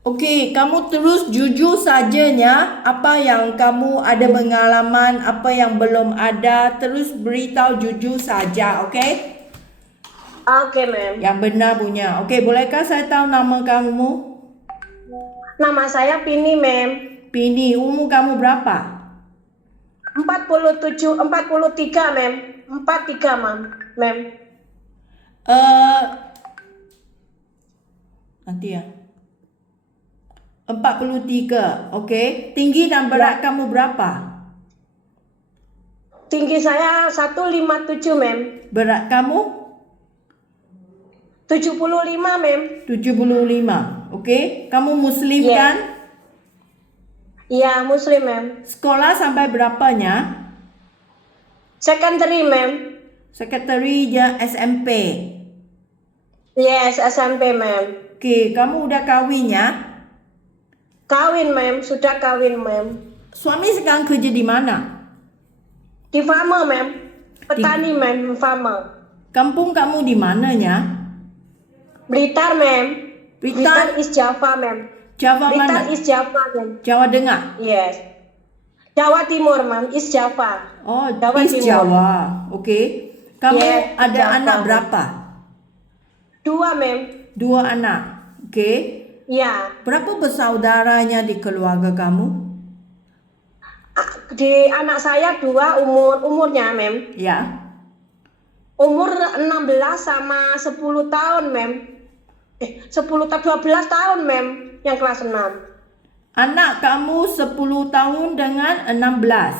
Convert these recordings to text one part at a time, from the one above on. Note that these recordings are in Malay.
Okey, kamu terus jujur sajanya apa yang kamu ada pengalaman, apa yang belum ada, terus beritahu jujur saja, okey? Oke, ma'am. Yang benar punya. Okey, bolehkah saya tahu nama kamu? Nama saya Pini, ma'am. Pini, umur kamu berapa? 47, 43, ma'am. 43, ma'am. Ma'am. Eh, nanti ya. 43. Okey. Tinggi dan berat Ya. kamu berapa? Tinggi saya 157, ma'am. Berat kamu? 75, ma'am. 75. Okey. Kamu Muslim Yes. kan? Iya, Muslim, ma'am. Sekolah sampai berapanya? Secondary, ma'am. Sekretari je SMP. Yes, SMP, ma'am. Okey, kamu udah kahwin ya? Kawin, ma'am. Sudah kawin, ma'am. Suami sekarang kerja di mana? Di farmer, ma'am. Petani, ma'am. Farmer. Kampung kamu di mananya? Blitar, ma'am. Blitar? Blitar is Java, ma'am. Java Blitar mana? is Java, ma'am. Jawa Tengah? Yes. Jawa Timur, ma'am. Is Java. Oh, Jawa East Timur. Jawa. Okey. Kamu Yes, ada Java. anak berapa? 2, ma'am. 2 anak. Okey. Ya. Berapa bersaudaranya di keluarga kamu? Di anak saya 2 umurnya, ma'am. Ya. Umur 16 sama 10 tahun, ma'am. 12 tahun, ma'am. Yang kelas 6. Anak kamu 10 tahun dengan 16.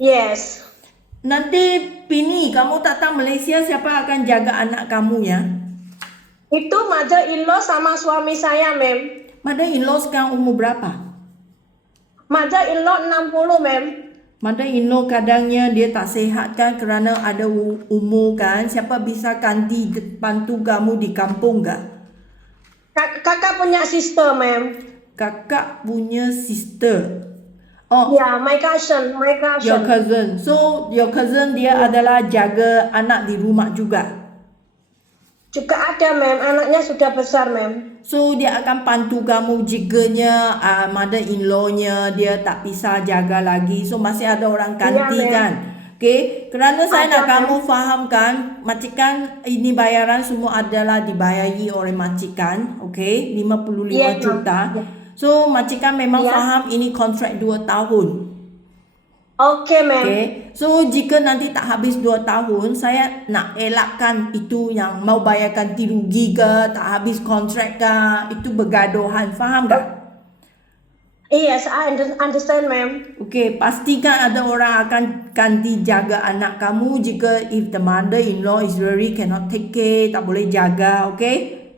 Yes. Nanti Pini, kamu tak tahu Malaysia siapa akan jaga anak kamu ya? Itu mother-in-law sama suami saya, ma'am. Mother-in-law sekarang umur berapa? Mother-in-law 60, ma'am. Mother-in-law kadangnya dia tak sihat kan kerana ada umur kan. Siapa bisa ganti bantu kamu di kampung kah? Kakak punya sister, ma'am. Kakak punya sister. Oh, Ya, my cousin. your cousin. So, your cousin dia adalah jaga anak di rumah juga. Juga ada, ma'am. Anaknya sudah besar, ma'am. So, dia akan bantu kamu jikanya mother-in-law-nya dia tak bisa jaga lagi. So, masih ada orang ganti ma'am. kan? Okay, kerana saya Ada, nak kamu fahamkan, majikan ini bayaran semua adalah dibayari oleh majikan. Okay, 55 Yes, ma'am. juta. So, majikan memang Ya. faham ini kontrak 2 tahun. Oke, ma'am. Okay. So, jika nanti tak habis 2 tahun, saya nak elakkan itu yang mau bayar ganti rugi ke, tak habis kontrak ke, itu bergaduhan. Faham tak? Yes, I understand, ma'am. Okay, pastikan ada orang akan ganti jaga anak kamu jika if the mother-in-law is really cannot take care, tak boleh jaga, okay?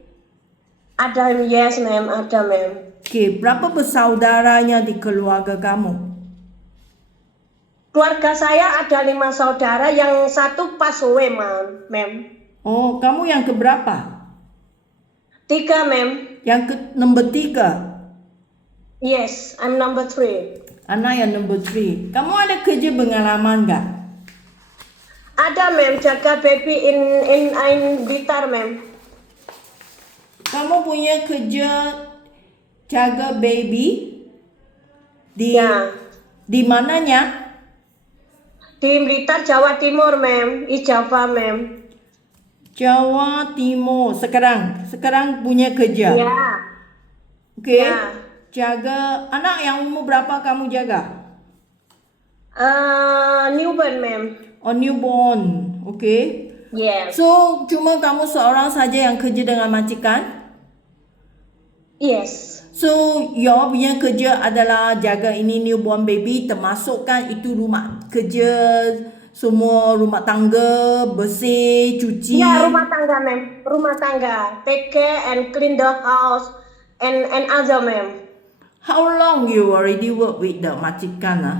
Ada, yes, ma'am. Ada, ma'am. Okay, berapa bersaudaranya di keluarga kamu? Keluarga saya ada 5 saudara, yang 1 pass away, ma'am. Oh, kamu yang keberapa? 3, ma'am. Yang ke nombor 3? Yes, I'm number 3. Anak yang nombor 3. Kamu ada kerja pengalaman tak? Ada, ma'am. Jaga baby in Blitar, ma'am. Kamu punya kerja jaga baby di Ya. di mananya? Di Blitar, Jawa Timur, ma'am. Di Java, ma'am. Jawa Timur. Sekarang punya kerja. Ya. Okey. Ya. Jaga anak yang umur berapa kamu jaga? Newborn, ma'am. Oh, newborn. Okey. Yes. So, cuma kamu seorang saja yang kerja dengan majikan? Yes. So, your punya kerja adalah jaga ini newborn baby, termasukkan itu rumah kerja, semua rumah tangga, bersih, cuci. Ya, rumah tangga, ma'am. Rumah tangga. Take care and clean the house and other, ma'am. How long you already work with the majikan ah?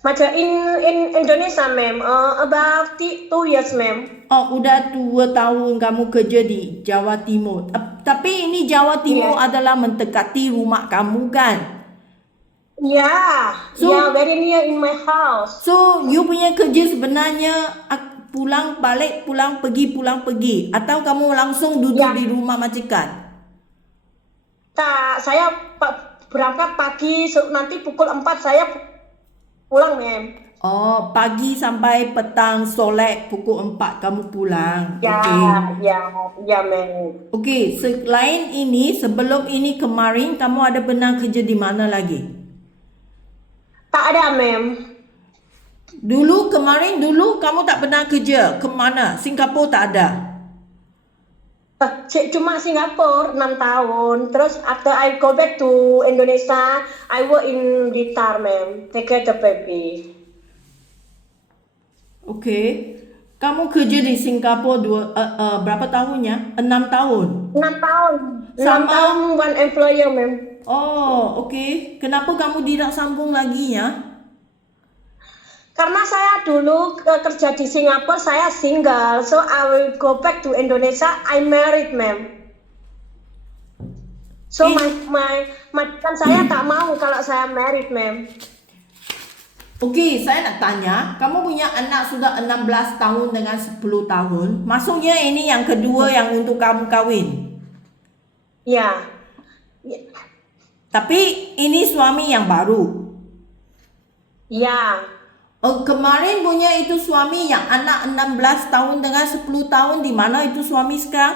Macam in Indonesia, ma'am. About 2 years, ma'am. Oh, udah 2 tahun kamu kerja di Jawa Timur. Tapi ini Jawa Timur adalah mendekati rumah kamu kan? Yeah. So- Yeah, very near in my house. So, you punya kerja sebenarnya pulang balik, pulang pergi. Atau kamu langsung duduk Ya. di rumah majikan? saya berangkat pagi, nanti pukul 4 saya pulang, mem. Oh, pagi sampai petang solat pukul 4 kamu pulang. Ya, Okey. ya, mem. Okey, selain ini, sebelum ini kemarin kamu ada pernah kerja di mana lagi? Tak ada, mem. Dulu kamu tak pernah kerja. Kemana? Singapura tak ada. Cuma Singapura 6 tahun. Terus after I go back to Indonesia, I work in Blitar, mem. Take care the baby. Okey. Kamu kerja di Singapura berapa tahunnya? 6 tahun. 6 tahun. 6 Sama- tahun one employer, mem. Oh, okey. Kenapa kamu tidak sambung lagi ya? Karena saya dulu kerja di Singapura, saya single. So I will go back to Indonesia. I married, ma'am. So majikan saya tak mau kalau saya married, ma'am. Okey, saya nak tanya, kamu punya anak sudah 16 tahun dengan 10 tahun. Maksudnya ini yang kedua yang untuk kamu kahwin. Ya, Tapi ini suami yang baru. ya. Oh, kemarin punya itu suami yang anak 16 tahun dengan 10 tahun, di mana itu suami sekarang?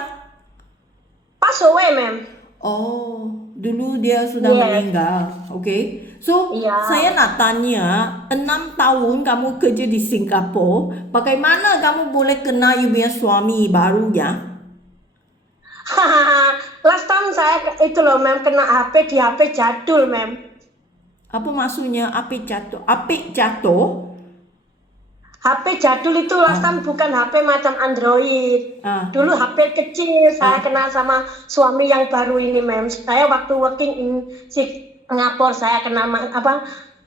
Pass away, ma'am. Oh, dulu dia sudah Yes. meninggal. Okey. So, Ya. saya nak tanya, 6 tahun kamu kerja di Singapura, bagaimana kamu boleh kenal you punya suami barunya? Last time saya itu loh, ma'am, kena HP di HP jadul, ma'am. Apa maksudnya apik jatuh? Apik jatuh? HP jadul itu last time bukan HP macam Android. Ah. Dulu HP kecil, saya kenal sama suami yang baru ini, ma'am. Saya waktu working in Singapura, saya kenal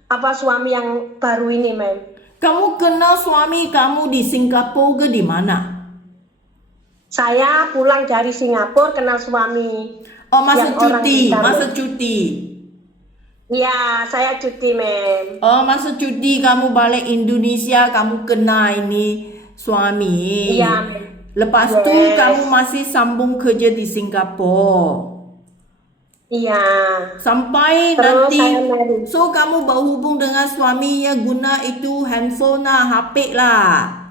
apa suami yang baru ini, ma'am. Kamu kenal suami kamu di Singapura ke di mana? Saya pulang dari Singapura kenal suami. Oh, masa Yang orang cuti, kita, masa ma'am. cuti. Ya, saya cuti, ma'am. Oh, masa cuti kamu balik Indonesia, kamu kenal ini suami. Iya, ma'am. Lepas tu Yes. kamu masih sambung kerja di Singapura. Iya. Sampai Terus nanti, saya married. so kamu berhubung dengan suaminya guna itu handphone lah, HP lah.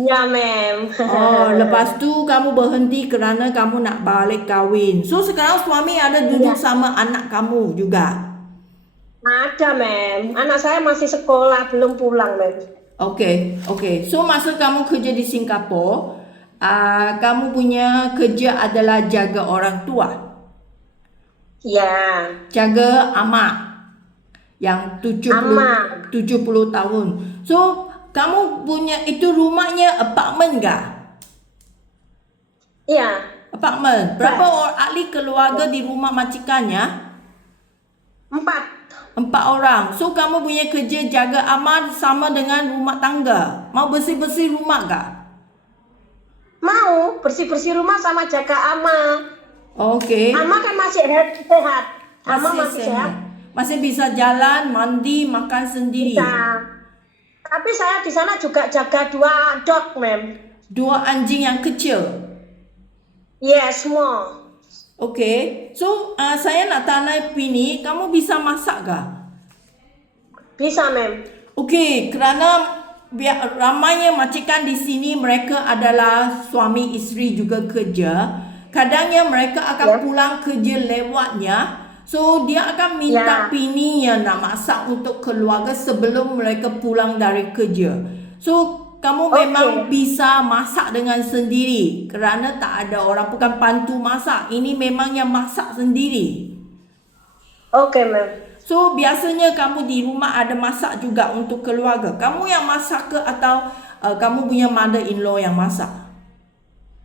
Ya, ma'am. Oh, lepas tu kamu berhenti kerana kamu nak balik kahwin. So sekarang suami ada duduk sama anak kamu juga. Ada, ma'am. Anak saya masih sekolah, belum pulang, ma'am. Okey. So masa kamu kerja di Singapura, kamu punya kerja adalah jaga orang tua. Ya. Jaga amak yang 70 tahun. So kamu punya itu rumahnya apartment kah? Iya. Apartment. Berapa ahli keluarga di rumah majikannya? 4. 4 orang. So kamu punya kerja jaga amak sama dengan rumah tangga. Mau bersih-bersih rumah kah? Mau bersih-bersih rumah sama jaga ama. Okey. Ama kan masih sehat. Ama masih sehat. Masih bisa jalan, mandi, makan sendiri. Bisa. Tapi saya di sana juga jaga 2 dog, ma'am. 2 anjing yang kecil. Yes, semua. Okey. So, saya nak tanya Pini, kamu bisa masak kah? Bisa, ma'am. Okey, kerana biar ramainya majikan di sini mereka adalah suami isteri juga kerja. Kadangnya mereka akan pulang kerja lewatnya. So, dia akan minta Pini yang nak masak untuk keluarga sebelum mereka pulang dari kerja. So, kamu memang bisa masak dengan sendiri kerana tak ada orang bukan bantu masak. Ini memang yang masak sendiri. Oke, ma'am. So, biasanya kamu di rumah ada masak juga untuk keluarga. Kamu yang masak ke atau kamu punya mother-in-law yang masak?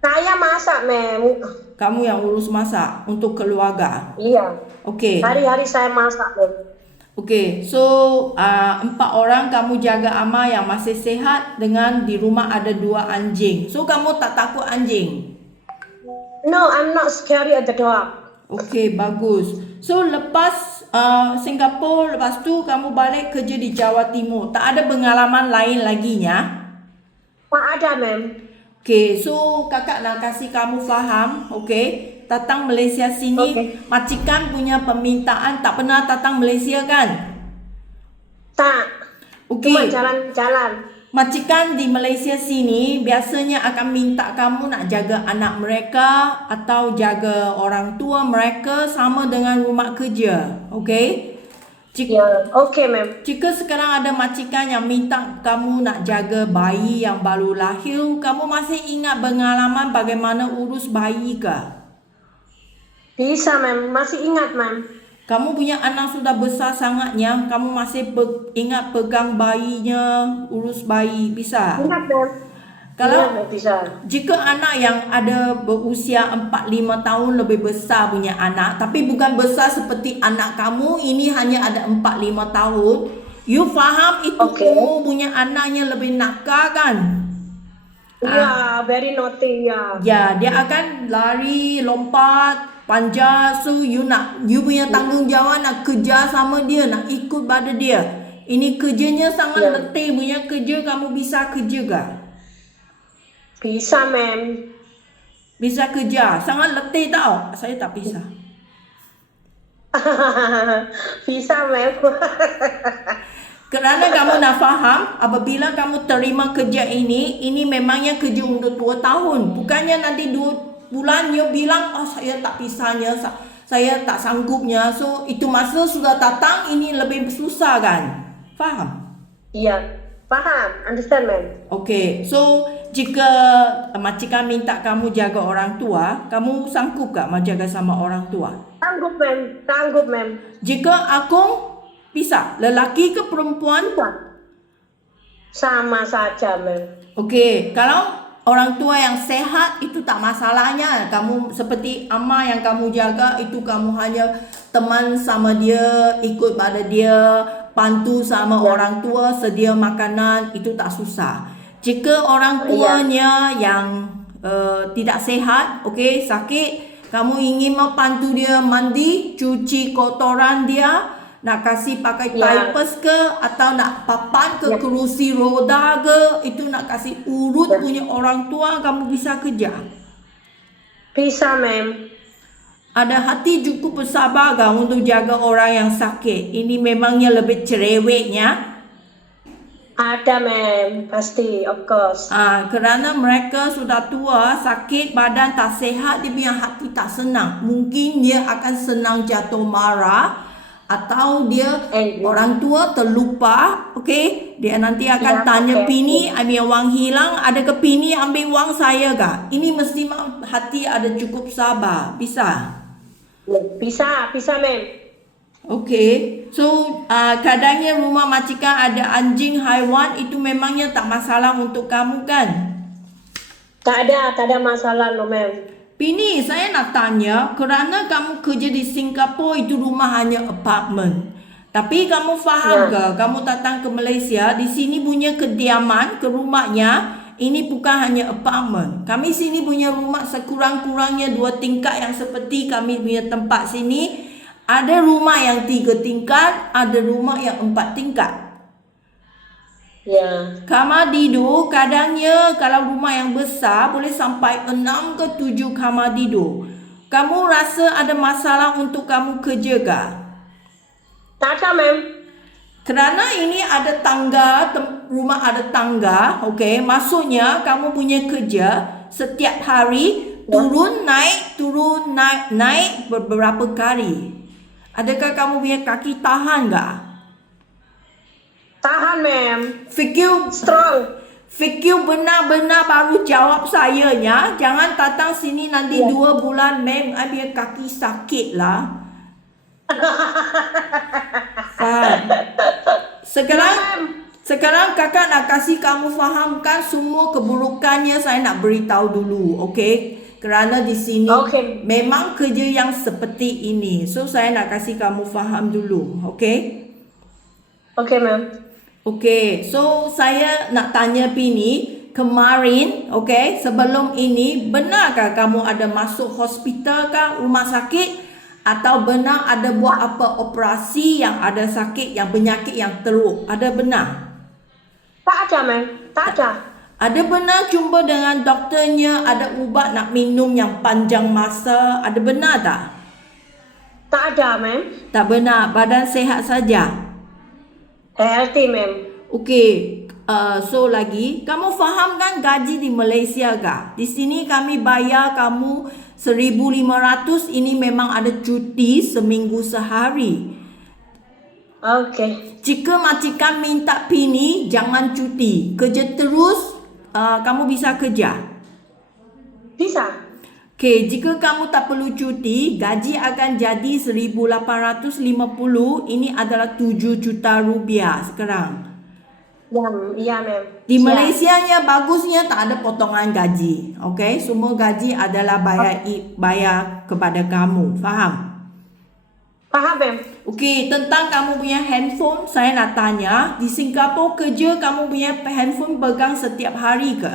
Saya masak, ma'am. Kamu yang urus masak untuk keluarga. Iya. Okey. Hari-hari saya masak, ma'am. Okey. So, 4 orang kamu jaga ama yang masih sehat dengan di rumah ada 2 anjing. So, kamu tak takut anjing? No, I'm not scary at the dog. Okey, bagus. So, lepas Singapura, lepas tu kamu balik kerja di Jawa Timur. Tak ada pengalaman lain lagi ya? Tak ada, ma'am. Okay, so kakak nak kasih kamu faham, okay? datang Malaysia sini, Okey. majikan punya permintaan tak pernah datang Malaysia kan? Tak. Okey. Cuma jalan-jalan. Majikan di Malaysia sini biasanya akan minta kamu nak jaga anak mereka atau jaga orang tua mereka sama dengan rumah kerja. Okey? Jika Ya, okey, ma'am. Jika sekarang ada majikan yang minta kamu nak jaga bayi yang baru lahir, kamu masih ingat pengalaman bagaimana urus bayi ke? Bisa, ma'am. Masih ingat, ma'am. Kamu punya anak sudah besar sangatnya, kamu masih ingat pegang bayinya, urus bayi, bisa? Ingat, ma'am. Kalau Ingat, ma'am, bisa. jika anak yang ada berusia 4-5 tahun lebih besar punya anak, tapi bukan besar seperti anak kamu, ini hanya ada 4-5 tahun, you faham itu Okey. punya anaknya lebih nakal kan? Ya, very naughty, ya. Ya, dia akan lari, lompat, panjat, so you punya tanggungjawab nak kerja sama dia, nak ikut pada dia. Ini kerjanya sangat Ya. letih punya kerja, kamu bisa kerja gak? Bisa, ma'am. Bisa kerja, sangat letih tau. Saya tak bisa. Bisa, ma'am. Kerana kamu nak faham, apabila kamu terima kerja ini memangnya kerja untuk 2 tahun. Bukannya nanti 2 bulan you bilang, oh saya tak bisanya, saya tak sanggupnya. So itu masa sudah datang, ini lebih susah kan? Faham? Iya, paham. Understand, ma'am. Okay, so jika majikan minta kamu jaga orang tua, kamu sanggup tak menjaga sama orang tua? Sanggup, ma'am. Sanggup, ma'am. Jika Akung bisa, lelaki ke perempuan? Sama saja, ma'am. Okey, kalau orang tua yang sehat itu tak masalahnya. Kamu seperti Amma yang kamu jaga itu kamu hanya teman sama dia, ikut pada dia, bantu sama orang tua, sedia makanan, itu tak susah. Jika orang tuanya yang tidak sehat, okey, sakit, kamu ingin membantu dia mandi, cuci kotoran dia, nak kasih pakai diapers ke atau nak papan ke kerusi roda ke, itu nak kasih urut punya orang tua, kamu bisa kerja. Bisa, ma'am. Ada hati cukup bersabar gak untuk jaga orang yang sakit? Ini memangnya lebih cerewetnya. Ada, ma'am. Pasti, of course. Kerana mereka sudah tua, sakit, badan tak sehat, dia punya hati tak senang. Mungkin dia akan senang jatuh marah, atau dia orang tua terlupa, okey, dia nanti akan tanya Pini, ambil wang hilang, ada ke Pini ambil wang saya kah? Ini mesti hati ada cukup sabar, bisa? Bisa, ma'am. Okey, so kadangnya rumah majikan ada anjing haiwan, itu memangnya tak masalah untuk kamu kan? Tak ada masalah, no, ma'am. Pini, saya nak tanya, kerana kamu kerja di Singapura itu rumah hanya apartment. Tapi kamu faham ke, kamu datang ke Malaysia, di sini punya kediaman, ke rumahnya, ini bukan hanya apartment. Kami sini punya rumah sekurang-kurangnya 2 tingkat yang seperti kami punya tempat sini. Ada rumah yang 3 tingkat, ada rumah yang 4 tingkat. Ya. Kamar tidur kadangnya kalau rumah yang besar boleh sampai 6 ke 7 kamar tidur. Kamu rasa ada masalah untuk kamu kerja kah? Tak ada, ma'am. Kerana ini ada tangga, rumah ada tangga, okey. Maksudnya kamu punya kerja setiap hari turun naik beberapa kali. Adakah kamu punya kaki tahan tak? Tahan, ma'am. Strong. Fikir benar-benar baru jawab saya ya. Jangan datang sini nanti 2 bulan, ma'am, ambil kaki sakit lah. Faham? Sekarang kakak nak kasih kamu fahamkan semua keburukannya, saya nak beritahu dulu, okey? Kerana di sini memang kerja yang seperti ini. So saya nak kasih kamu faham dulu, okey? Okey, ma'am. Okey, so saya nak tanya Pini, kemarin, okey, sebelum ini, benarkah kamu ada masuk hospital kah, rumah sakit? Atau benar ada buat apa operasi yang ada sakit, yang penyakit yang teruk? Ada benar? Tak ada, ma'am. Tak ada. Ada benar jumpa dengan doktornya, ada ubat nak minum yang panjang masa, ada benar tak? Tak ada, ma'am. Tak benar, badan sehat saja. Healthy, ma'am. Okey, so lagi, kamu faham kan gaji di Malaysia kah? Di sini kami bayar kamu 1,500, ini memang ada cuti seminggu sehari. Okey. Jika majikan minta pini, jangan cuti. Kerja terus, kamu bisa kerja. Bisa. Okey, jika kamu tak perlu cuti, gaji akan jadi 1,850. Ini adalah 7 juta rupiah sekarang. Ya, iya, ma'am. Di Siap. Malaysianya bagusnya tak ada potongan gaji. Okey, semua gaji adalah bayar kepada kamu. Faham? Faham, ma'am. Okey, tentang kamu punya handphone, saya nak tanya, di Singapura kerja kamu punya handphone pegang setiap hari ke?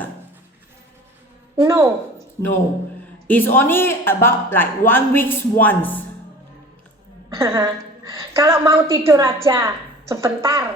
No. No. It's only about like 1 week once. Kalau mau tidur aja sebentar.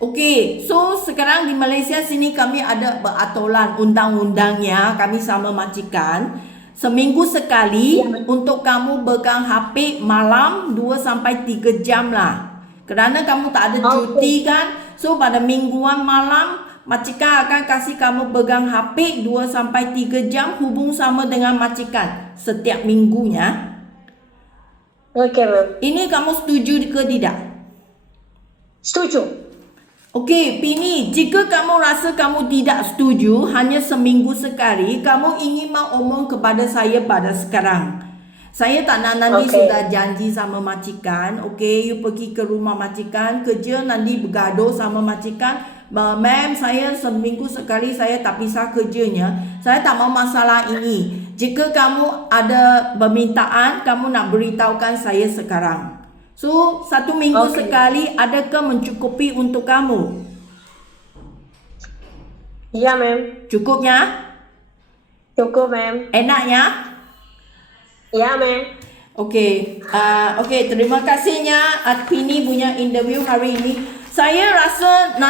Okey, so sekarang di Malaysia sini kami ada beraturan undang-undangnya, kami sama majikan. Seminggu sekali untuk kamu pegang HP malam 2 sampai 3 jam lah. Kerana kamu tak ada cuti kan. So pada mingguan malam majikan akan kasih kamu pegang HP 2 sampai 3 jam, hubung sama dengan majikan setiap minggunya. Okey, ma'am. Ini kamu setuju ke tidak? Setuju. Okey, Pini, jika kamu rasa kamu tidak setuju, hanya seminggu sekali, kamu ingin mengomong kepada saya pada sekarang. Saya tak nak nanti sudah janji sama majikan. Okey, you pergi ke rumah majikan, kerja nanti bergaduh sama majikan. Ma'am, saya seminggu sekali saya tak bisa kerjanya. Saya tak mau masalah ini. Jika kamu ada permintaan, kamu nak beritahukan saya sekarang. So, 1 minggu sekali adakah mencukupi untuk kamu? Iya, ma'am. Cukupnya? Cukup, ma'am. Enaknya? Iya, ma'am. Okey, terima kasihnya Pini punya interview hari ini. Saya rasa